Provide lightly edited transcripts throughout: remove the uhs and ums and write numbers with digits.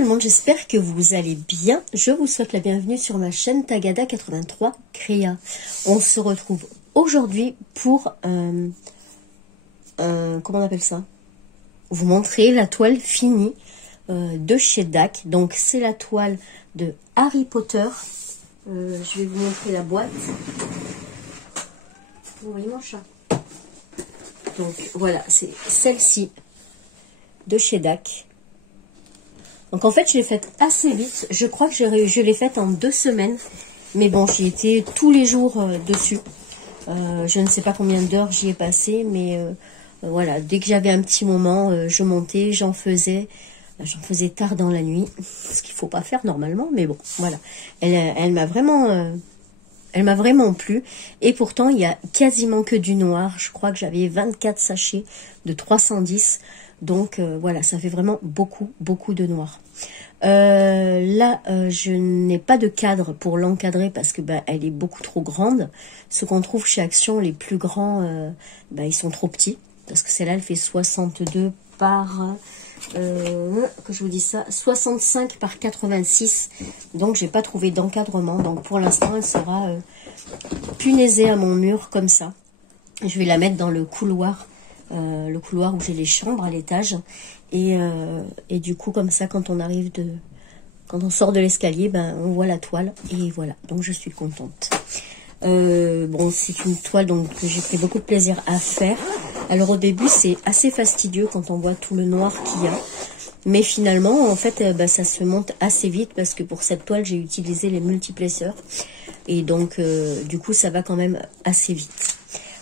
tout le monde, j'espère que vous allez bien. Je vous souhaite la bienvenue sur ma chaîne Tagada83 Créa. On se retrouve aujourd'hui pour comment on appelle ça? Vous montrer la toile finie de chez DAC. Donc c'est la toile de Harry Potter. Je vais vous montrer la boîte. Vous voyez mon chat? Donc voilà, c'est celle-ci de chez DAC. Donc en fait, je l'ai faite assez vite. Je crois que je l'ai faite en 2 semaines. Mais bon, j'y étais tous les jours dessus. Je ne sais pas combien d'heures j'y ai passé. Mais voilà, dès que j'avais un petit moment, je montais, j'en faisais. J'en faisais tard dans la nuit. Ce qu'il ne faut pas faire normalement. Mais bon, voilà. Elle m'a vraiment plu. Et pourtant, il y a quasiment que du noir. Je crois que j'avais 24 sachets de 310. Donc voilà, ça fait vraiment beaucoup de noir. Là, je n'ai pas de cadre pour l'encadrer parce que elle est beaucoup trop grande. Ce qu'on trouve chez Action, les plus grands, ils sont trop petits. Parce que celle-là, elle fait 62 par... que je vous dis ça, 65 par 86. Donc, j'ai pas trouvé d'encadrement. Donc, pour l'instant, elle sera punaisée à mon mur comme ça. Je vais la mettre dans le couloir où j'ai les chambres à l'étage et du coup comme ça quand on sort de l'escalier, on voit la toile et voilà, donc je suis contente. Bon, c'est une toile donc que j'ai pris beaucoup de plaisir à faire. Alors au début c'est assez fastidieux quand on voit tout le noir qu'il y a, mais finalement en fait ça se monte assez vite parce que pour cette toile j'ai utilisé les multiplesseurs et donc du coup ça va quand même assez vite.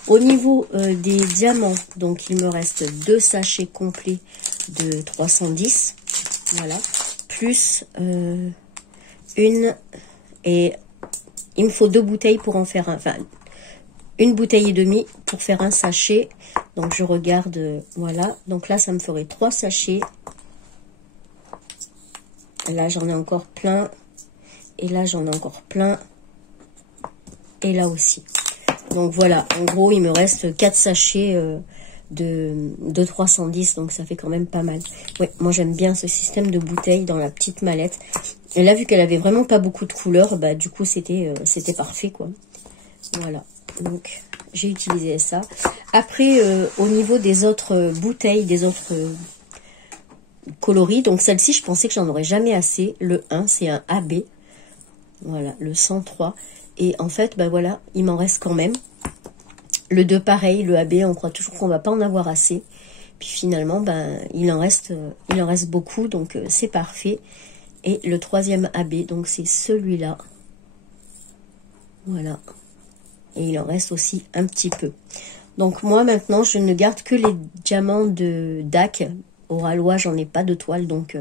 Au niveau des diamants, donc il me reste 2 sachets complets de 310, voilà, plus une, et il me faut 2 bouteilles pour en faire un, enfin, une bouteille et demie pour faire un sachet, donc je regarde, voilà, donc là ça me ferait 3 sachets, là j'en ai encore plein, et là j'en ai encore plein, et là aussi. Donc voilà, en gros, il me reste 4 sachets de 310, donc ça fait quand même pas mal. Ouais, moi j'aime bien ce système de bouteilles dans la petite mallette. Et là, vu qu'elle avait vraiment pas beaucoup de couleurs, du coup c'était parfait quoi. Voilà, donc j'ai utilisé ça. Après, au niveau des autres bouteilles, des autres coloris, donc celle-ci, je pensais que j'en aurais jamais assez. Le 1, c'est un AB. Voilà, le 103. Et en fait, voilà, il m'en reste quand même. Le 2, pareil, le AB, on croit toujours qu'on va pas en avoir assez. Puis finalement, il en reste beaucoup, donc c'est parfait. Et le 3e AB, donc c'est celui-là. Voilà. Et il en reste aussi un petit peu. Donc moi, maintenant, je ne garde que les diamants de DAC. Au Ralois, j'en ai pas de toile, donc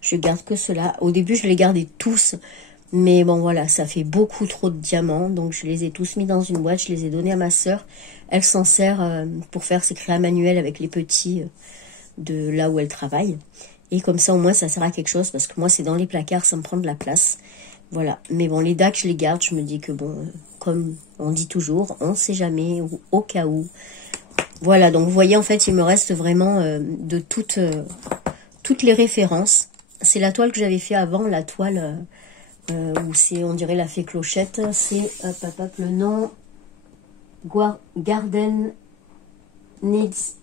je garde que cela. Au début, je les gardais tous. Mais bon, voilà, ça fait beaucoup trop de diamants. Donc, je les ai tous mis dans une boîte. Je les ai donnés à ma sœur. Elle s'en sert pour faire ses créas manuelles avec les petits de là où elle travaille. Et comme ça, au moins, ça sert à quelque chose. Parce que moi, c'est dans les placards, ça me prend de la place. Voilà. Mais bon, les DAC, je les garde. Je me dis que bon, comme on dit toujours, on ne sait jamais, ou au cas où. Voilà, donc vous voyez, en fait, il me reste vraiment de toutes les références. C'est la toile que j'avais fait avant, la toile... où c'est, on dirait la fée Clochette, c'est, le nom, Garden Needs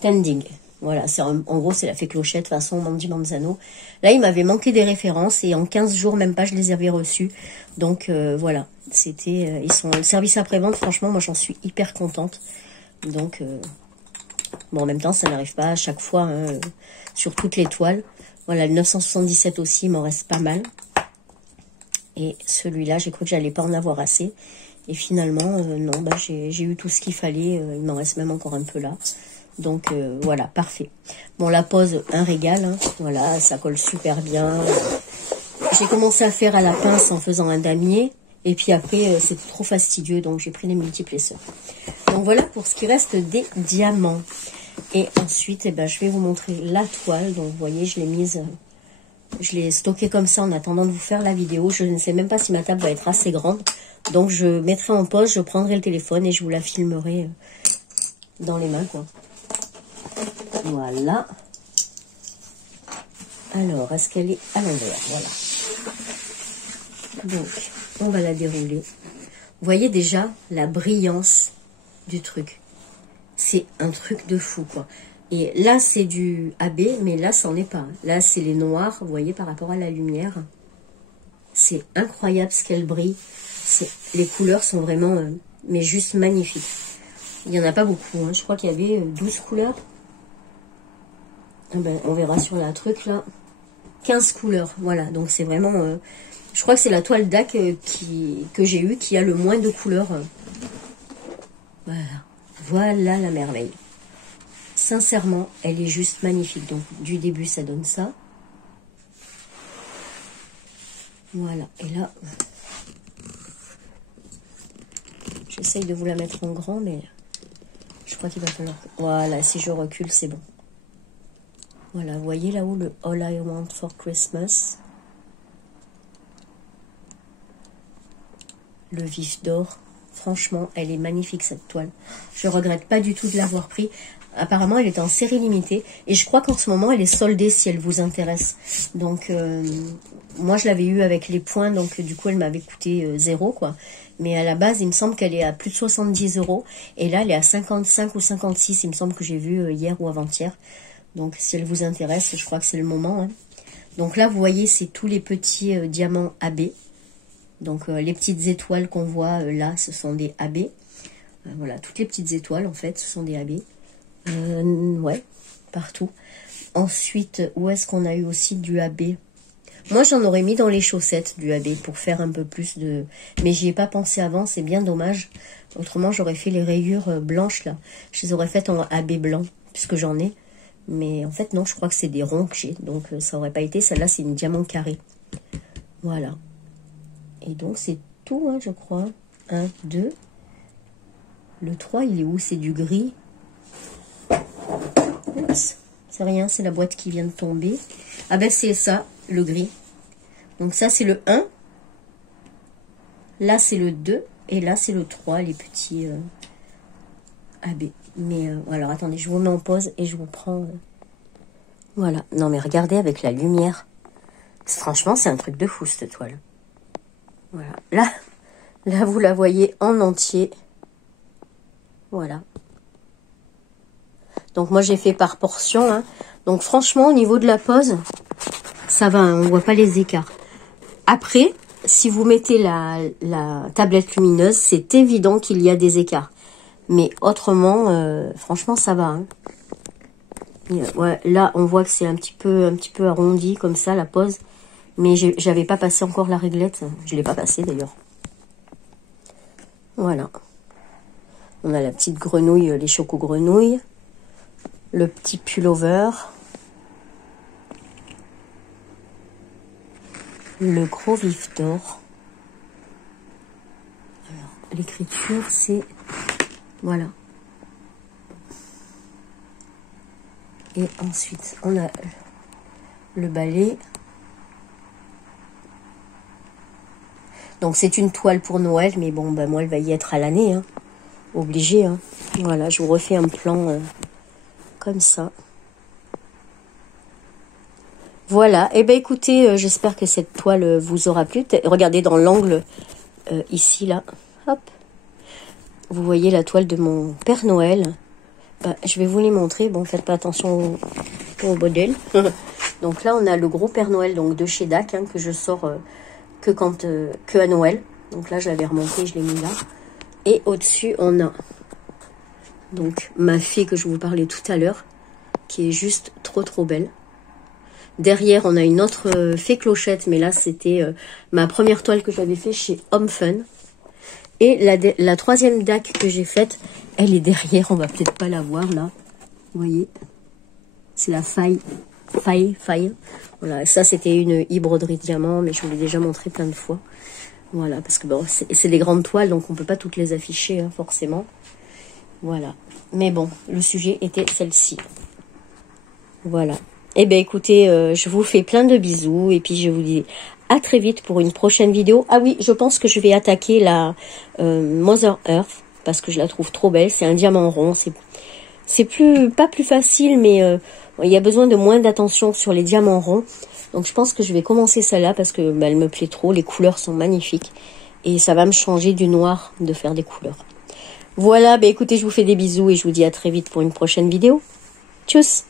Tending. Voilà, en gros, c'est la fée Clochette, façon Mandy Manzano. Là, il m'avait manqué des références, et en 15 jours, même pas, je les avais reçues. Donc, voilà, c'était, ils sont, le service après-vente, franchement, moi, j'en suis hyper contente. Donc, bon, en même temps, ça n'arrive pas à chaque fois, hein, sur toutes les toiles. Voilà, le 977 aussi, il m'en reste pas mal. Et celui-là, j'ai cru que j'allais pas en avoir assez. Et finalement, non, j'ai eu tout ce qu'il fallait. Il m'en reste même encore un peu là. Donc, voilà, parfait. Bon, la pose, un régal. Hein. Voilà, ça colle super bien. J'ai commencé à faire à la pince en faisant un damier. Et puis après, c'était trop fastidieux. Donc, j'ai pris des multiplesseurs. Donc, voilà pour ce qui reste des diamants. Et ensuite, je vais vous montrer la toile. Donc, vous voyez, je l'ai mise, je l'ai stockée comme ça en attendant de vous faire la vidéo. Je ne sais même pas si ma table va être assez grande. Donc, je mettrai en pause, je prendrai le téléphone et je vous la filmerai dans les mains, quoi. Voilà. Alors, est-ce qu'elle est à l'envers? Voilà. Donc, on va la dérouler. Vous voyez déjà la brillance du truc. C'est un truc de fou, quoi. Et là, c'est du AB, mais là, ça n'en est pas. Là, c'est les noirs, vous voyez, par rapport à la lumière. C'est incroyable ce qu'elle brille. Les couleurs sont vraiment, mais juste magnifiques. Il n'y en a pas beaucoup, hein. Je crois qu'il y avait 12 couleurs. Eh ben, on verra sur la truc, là. 15 couleurs, voilà. Donc, c'est vraiment... je crois que c'est la toile DAC que j'ai eue qui a le moins de couleurs. Voilà. Voilà la merveille. Sincèrement, elle est juste magnifique. Donc, du début, ça donne ça. Voilà. Et là, j'essaye de vous la mettre en grand, mais je crois qu'il va falloir... Voilà, si je recule, c'est bon. Voilà, vous voyez là-haut le All I Want for Christmas. Le vif d'or. Franchement, elle est magnifique cette toile. Je regrette pas du tout de l'avoir pris. Apparemment, elle est en série limitée. Et je crois qu'en ce moment, elle est soldée si elle vous intéresse. Donc, moi, je l'avais eu avec les points. Donc, du coup, elle m'avait coûté 0, quoi. Mais à la base, il me semble qu'elle est à plus de 70 €. Et là, elle est à 55 ou 56. Il me semble que j'ai vu hier ou avant-hier. Donc, si elle vous intéresse, je crois que c'est le moment. Hein. Donc là, vous voyez, c'est tous les petits diamants AB. Donc, les petites étoiles qu'on voit là, ce sont des AB. Voilà, toutes les petites étoiles, en fait, ce sont des AB. Ouais, partout. Ensuite, où est-ce qu'on a eu aussi du AB? Moi, j'en aurais mis dans les chaussettes du AB pour faire un peu plus de... Mais j'y ai pas pensé avant, c'est bien dommage. Autrement, j'aurais fait les rayures blanches, là. Je les aurais faites en AB blanc, puisque j'en ai. Mais en fait, non, je crois que c'est des ronds que j'ai. Donc, ça aurait pas été. Celle-là, c'est une diamant carré. Voilà. Et donc, c'est tout, hein, je crois. 1, 2. Le 3, il est où? C'est du gris. Oups. C'est rien, c'est la boîte qui vient de tomber. Ah ben, c'est ça, le gris. Donc, ça, c'est le 1. Là, c'est le 2. Et là, c'est le 3, les petits AB. Mais, alors, attendez, je vous mets en pause et je vous prends... Voilà. Non, mais regardez avec la lumière. Franchement, c'est un truc de fou, cette toile. Voilà. Là, vous la voyez en entier. Voilà. Donc, moi, j'ai fait par portion. Hein. Donc, franchement, au niveau de la pose, ça va. Hein, on voit pas les écarts. Après, si vous mettez la tablette lumineuse, c'est évident qu'il y a des écarts. Mais autrement, franchement, ça va. Hein. Ouais, là, on voit que c'est un petit peu arrondi comme ça, la pose. Mais j'avais pas passé encore la réglette. Je l'ai pas passé d'ailleurs. Voilà. On a la petite grenouille, les choco-grenouilles. Le petit pullover. Le gros vif d'or. Alors, l'écriture, c'est... Voilà. Et ensuite, on a le balai. Donc, c'est une toile pour Noël, mais bon, ben, moi, elle va y être à l'année, hein. Obligé, hein. Voilà, je vous refais un plan comme ça. Voilà, et ben écoutez, j'espère que cette toile vous aura plu. Regardez dans l'angle ici, là. Hop. Vous voyez la toile de mon Père Noël. Je vais vous les montrer. Bon, faites pas attention au modèle. Donc là, on a le gros Père Noël donc de chez DAC, hein, que je sors que à Noël. Donc là, je l'avais remonté, je l'ai mis là. Et au-dessus, on a donc ma fée que je vous parlais tout à l'heure, qui est juste trop belle. Derrière, on a une autre fée clochette, mais là, c'était ma première toile que j'avais fait chez Home Fun. Et la troisième DAC que j'ai faite, elle est derrière, on va peut-être pas la voir là. Vous voyez, c'est la faille. Voilà, ça c'était une broderie diamant, mais je vous l'ai déjà montré plein de fois. Voilà, parce que bon, c'est des grandes toiles, donc on peut pas toutes les afficher, hein, forcément. Voilà. Mais bon, le sujet était celle-ci. Voilà. Eh bien, écoutez, je vous fais plein de bisous, et puis je vous dis à très vite pour une prochaine vidéo. Ah oui, je pense que je vais attaquer la Mother Earth, parce que je la trouve trop belle. C'est un diamant rond, C'est pas plus facile, mais il y a besoin de moins d'attention sur les diamants ronds. Donc je pense que je vais commencer celle-là parce que elle me plaît trop. Les couleurs sont magnifiques. Et ça va me changer du noir de faire des couleurs. Voilà, écoutez, je vous fais des bisous et je vous dis à très vite pour une prochaine vidéo. Tchuss!